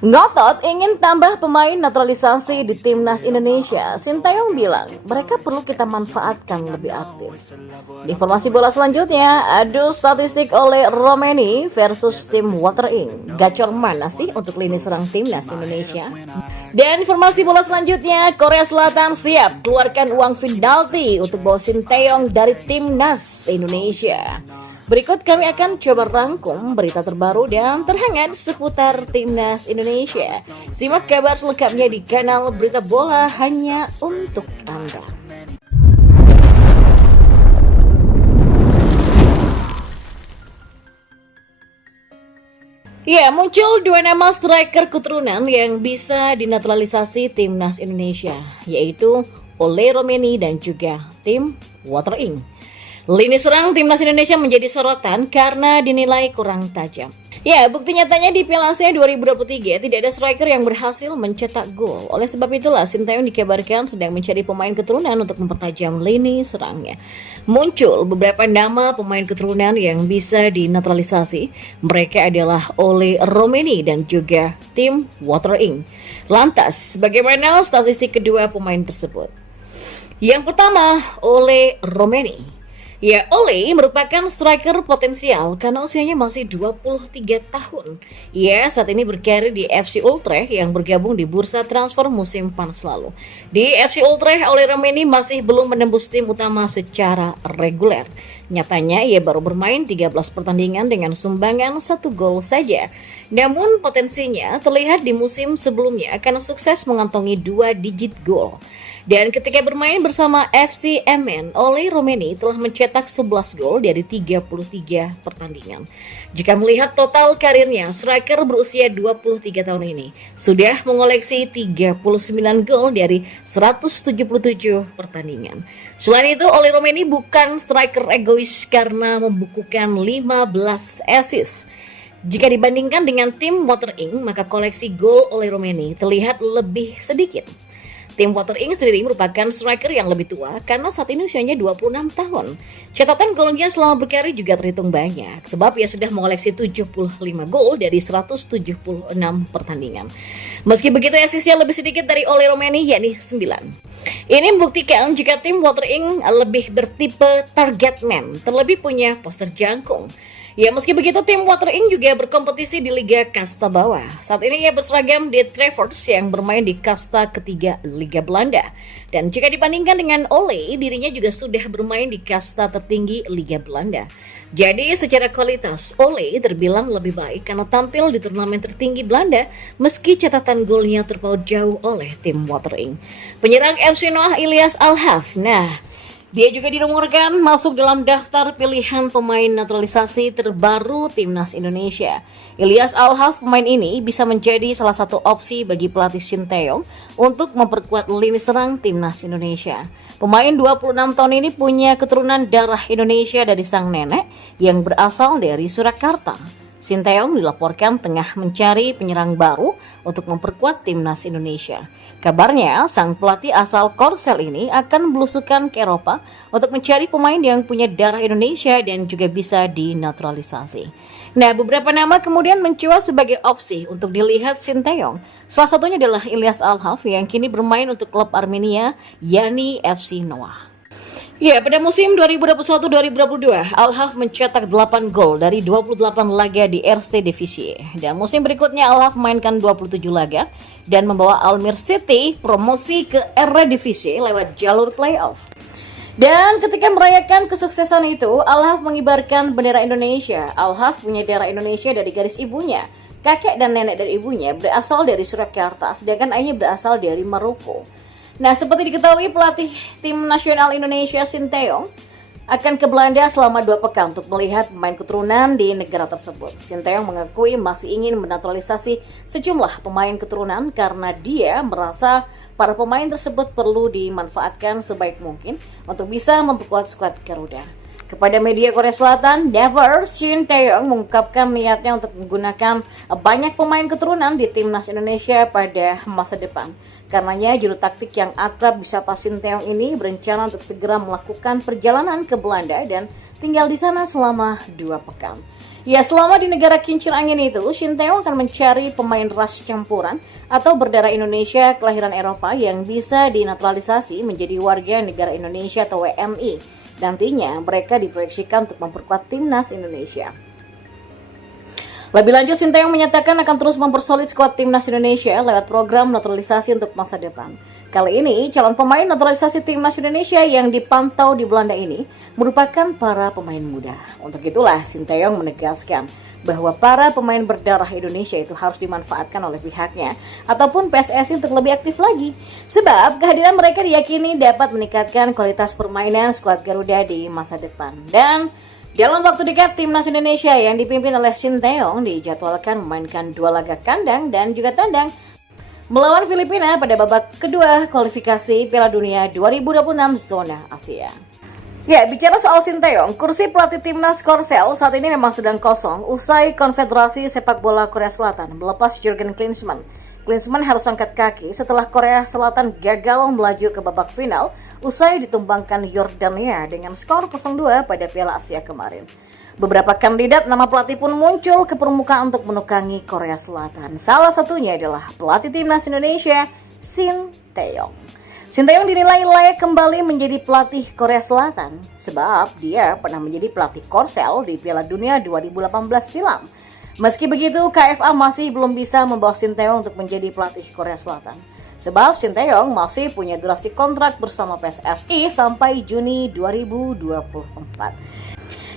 Ngotot ingin tambah pemain naturalisasi di timnas Indonesia, Sintayong bilang mereka perlu kita manfaatkan lebih aktif. Di informasi bola selanjutnya, adu statistik oleh Romeni versus tim Watering. Gacor mana sih untuk lini serang timnas Indonesia? Dan informasi bola selanjutnya, Korea Selatan siap keluarkan uang penalti untuk bawa Sintayong dari timnas Indonesia. Berikut kami akan coba rangkum berita terbaru dan terhangat seputar timnas Indonesia. Simak kabar selengkapnya di kanal Berita Bola hanya untuk Anda. Ya, muncul dua nama striker keturunan yang bisa dinaturalisasi timnas Indonesia, yaitu Ole Romeni dan juga Tim Watering. Lini serang timnas Indonesia menjadi sorotan karena dinilai kurang tajam. Ya, bukti nyatanya di Piala Asia 2023 tidak ada striker yang berhasil mencetak gol. Oleh sebab itulah Sintayong dikabarkan sedang mencari pemain keturunan untuk mempertajam lini serangnya. Muncul beberapa nama pemain keturunan yang bisa dinaturalisasi. Mereka adalah Ole Romeni dan juga Tim Watering. Lantas, bagaimana statistik kedua pemain tersebut? Yang pertama, Ole Romeni. Ya, Ole merupakan striker potensial karena usianya masih 23 tahun. Ia saat ini berkarir di FC Utrecht yang bergabung di bursa transfer musim panas lalu. Di FC Utrecht, Ole Romeni masih belum menembus tim utama secara reguler. Nyatanya ia baru bermain 13 pertandingan dengan sumbangan 1 gol saja. Namun potensinya terlihat di musim sebelumnya karena sukses mengantongi 2 digit gol. Dan ketika bermain bersama FC Emmen, Ole Romeni telah mencetak 11 gol dari 33 pertandingan. Jika melihat total karirnya, striker berusia 23 tahun ini sudah mengoleksi 39 gol dari 177 pertandingan. Selain itu, Ole Romeni bukan striker egois karena membukukan 15 assist. Jika dibandingkan dengan tim Watering, maka koleksi gol Ole Romeni terlihat lebih sedikit. Tim Watering sendiri merupakan striker yang lebih tua karena saat ini usianya 26 tahun. Catatan golnya selama berkarir juga terhitung banyak sebab ia sudah mengoleksi 75 gol dari 176 pertandingan. Meski begitu, asisnya lebih sedikit dari Ole Romeni yakni 9. Ini membuktikan jika tim Watering lebih bertipe target man, terlebih punya poster jangkung. Ya, meski begitu tim Watering juga berkompetisi di Liga Kasta Bawah. Saat ini ia berseragam di Trevors yang bermain di kasta ketiga Liga Belanda. Dan jika dibandingkan dengan Ole, dirinya juga sudah bermain di kasta tertinggi Liga Belanda. Jadi secara kualitas, Ole terbilang lebih baik karena tampil di turnamen tertinggi Belanda meski catatan golnya terpaut jauh oleh tim Watering. Penyerang FC Noah Ilyas Al-Haf. Dia juga dirumorkan masuk dalam daftar pilihan pemain naturalisasi terbaru timnas Indonesia. Ilyas Al-Haf, pemain ini bisa menjadi salah satu opsi bagi pelatih Sintayong untuk memperkuat lini serang timnas Indonesia. Pemain 26 tahun ini punya keturunan darah Indonesia dari sang nenek yang berasal dari Surakarta. Sintayong dilaporkan tengah mencari penyerang baru untuk memperkuat timnas Indonesia. Kabarnya, sang pelatih asal Korsel ini akan belusukan ke Eropa untuk mencari pemain yang punya darah Indonesia dan juga bisa dinaturalisasi. Beberapa nama kemudian mencuat sebagai opsi untuk dilihat Sintayong. Salah satunya adalah Ilyas Al-Haf yang kini bermain untuk klub Armenia, yakni FC Noah. Ya, pada musim 2021-2022, Al-Haf mencetak 8 gol dari 28 laga di RC Divisi. Dan musim berikutnya Al-Haf memainkan 27 laga dan membawa Almere City promosi ke Eredivisie lewat jalur playoff. Dan ketika merayakan kesuksesan itu, Al-Haf mengibarkan bendera Indonesia. Al-Haf punya darah Indonesia dari garis ibunya. Kakek dan nenek dari ibunya berasal dari Surakarta, sedangkan ayahnya berasal dari Maroko. Seperti diketahui, pelatih tim nasional Indonesia Sintayong akan ke Belanda selama 2 pekan untuk melihat pemain keturunan di negara tersebut. Sintayong mengakui masih ingin menaturalisasi sejumlah pemain keturunan karena dia merasa para pemain tersebut perlu dimanfaatkan sebaik mungkin untuk bisa memperkuat skuad Garuda. Kepada media Korea Selatan, Never Sintayong mengungkapkan niatnya untuk menggunakan banyak pemain keturunan di timnas Indonesia pada masa depan. Karenanya juru taktik yang akrab disapa Sintayong ini berencana untuk segera melakukan perjalanan ke Belanda dan tinggal di sana selama 2 pekan. Ya, selama di negara kincir angin itu, Shin Tae-yong akan mencari pemain ras campuran atau berdarah Indonesia kelahiran Eropa yang bisa dinaturalisasi menjadi warga negara Indonesia atau WNI. Nantinya mereka diproyeksikan untuk memperkuat timnas Indonesia. Lebih lanjut, Shin Tae-yong menyatakan akan terus mempersolid skuad timnas Indonesia lewat program naturalisasi untuk masa depan. Kali ini, calon pemain naturalisasi timnas Indonesia yang dipantau di Belanda ini merupakan para pemain muda. Untuk itulah, Shin Tae-yong menegaskan bahwa para pemain berdarah Indonesia itu harus dimanfaatkan oleh pihaknya ataupun PSSI untuk lebih aktif lagi. Sebab kehadiran mereka diyakini dapat meningkatkan kualitas permainan skuad Garuda di masa depan. Dan dalam waktu dekat, timnas Indonesia yang dipimpin oleh Shin Tae-yong dijadwalkan memainkan 2 laga kandang dan juga tandang melawan Filipina pada babak kedua kualifikasi Piala Dunia 2026 zona Asia. Ya, bicara soal Shin Tae-yong, kursi pelatih timnas Korsel saat ini memang sedang kosong usai Konfederasi Sepak Bola Korea Selatan melepas Jurgen Klinsmann. Klinsmann harus angkat kaki setelah Korea Selatan gagal melaju ke babak final usai ditumbangkan Yordania dengan skor 0-2 pada Piala Asia kemarin. Beberapa kandidat nama pelatih pun muncul ke permukaan untuk menukangi Korea Selatan. Salah satunya adalah pelatih timnas Indonesia, Shin Tae-yong. Shin Tae-yong dinilai layak kembali menjadi pelatih Korea Selatan sebab dia pernah menjadi pelatih Korsel di Piala Dunia 2018 silam. Meski begitu, KFA masih belum bisa membawa Shin Tae-yong untuk menjadi pelatih Korea Selatan. Sebab Shin Tae-yong masih punya durasi kontrak bersama PSSI sampai Juni 2024.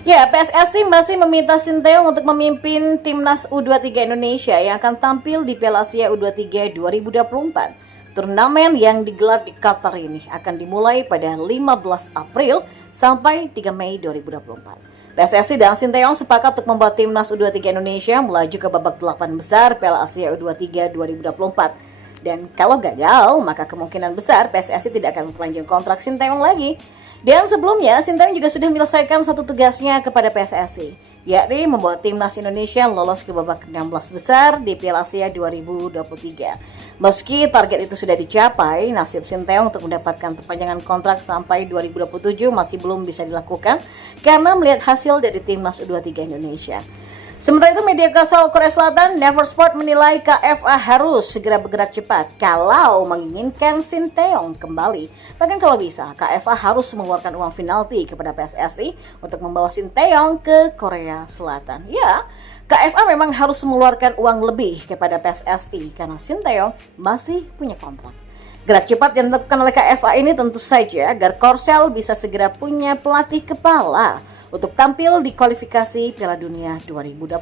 Ya, PSSI masih meminta Shin Tae-yong untuk memimpin timnas U23 Indonesia yang akan tampil di Piala Asia U23 2024. Turnamen yang digelar di Qatar ini akan dimulai pada 15 April sampai 3 Mei 2024. PSSI dan Shin Tae-yong sepakat untuk membuat timnas U23 Indonesia melaju ke babak 8 besar Piala Asia U23 2024. Dan kalau gagal, maka kemungkinan besar PSSI tidak akan memperpanjang kontrak Shin Tae-yong lagi. Dan sebelumnya, Shin Tae-yong juga sudah menyelesaikan satu tugasnya kepada PSSI, yakni membawa timnas Indonesia lolos ke babak 16 besar di Piala Asia 2023. Meski target itu sudah dicapai, nasib Shin Tae-yong untuk mendapatkan perpanjangan kontrak sampai 2027 masih belum bisa dilakukan karena melihat hasil dari timnas U23 Indonesia. Sementara itu, media asal Korea Selatan Never Sport menilai KFA harus segera bergerak cepat kalau menginginkan Shin Tae-yong kembali. Bahkan kalau bisa, KFA harus mengeluarkan uang penalti kepada PSSI untuk membawa Shin Tae-yong ke Korea Selatan. Ya, KFA memang harus mengeluarkan uang lebih kepada PSSI karena Shin Tae-yong masih punya kontrak. Gerak cepat yang dilakukan oleh KFA ini tentu saja agar Korsel bisa segera punya pelatih kepala untuk tampil di kualifikasi Piala Dunia 2026.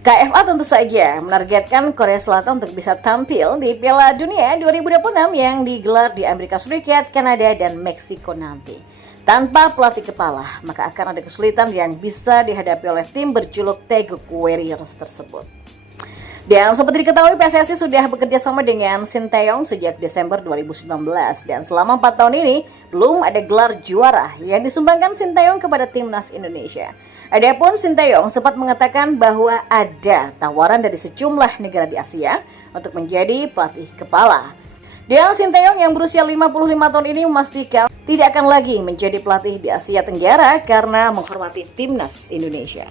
KFA tentu saja menargetkan Korea Selatan untuk bisa tampil di Piala Dunia 2026 yang digelar di Amerika Serikat, Kanada, dan Meksiko nanti. Tanpa pelatih kepala, maka akan ada kesulitan yang bisa dihadapi oleh tim berjuluk Taeguk Warriors tersebut. Dan seperti diketahui, PSSI sudah bekerja sama dengan Shin Tae-yong sejak Desember 2019 dan selama 4 tahun ini belum ada gelar juara yang disumbangkan Shin Tae-yong kepada timnas Indonesia. Adapun Shin Tae-yong sempat mengatakan bahwa ada tawaran dari sejumlah negara di Asia untuk menjadi pelatih kepala. Dan Shin Tae-yong yang berusia 55 tahun ini memastikan tidak akan lagi menjadi pelatih di Asia Tenggara karena menghormati timnas Indonesia.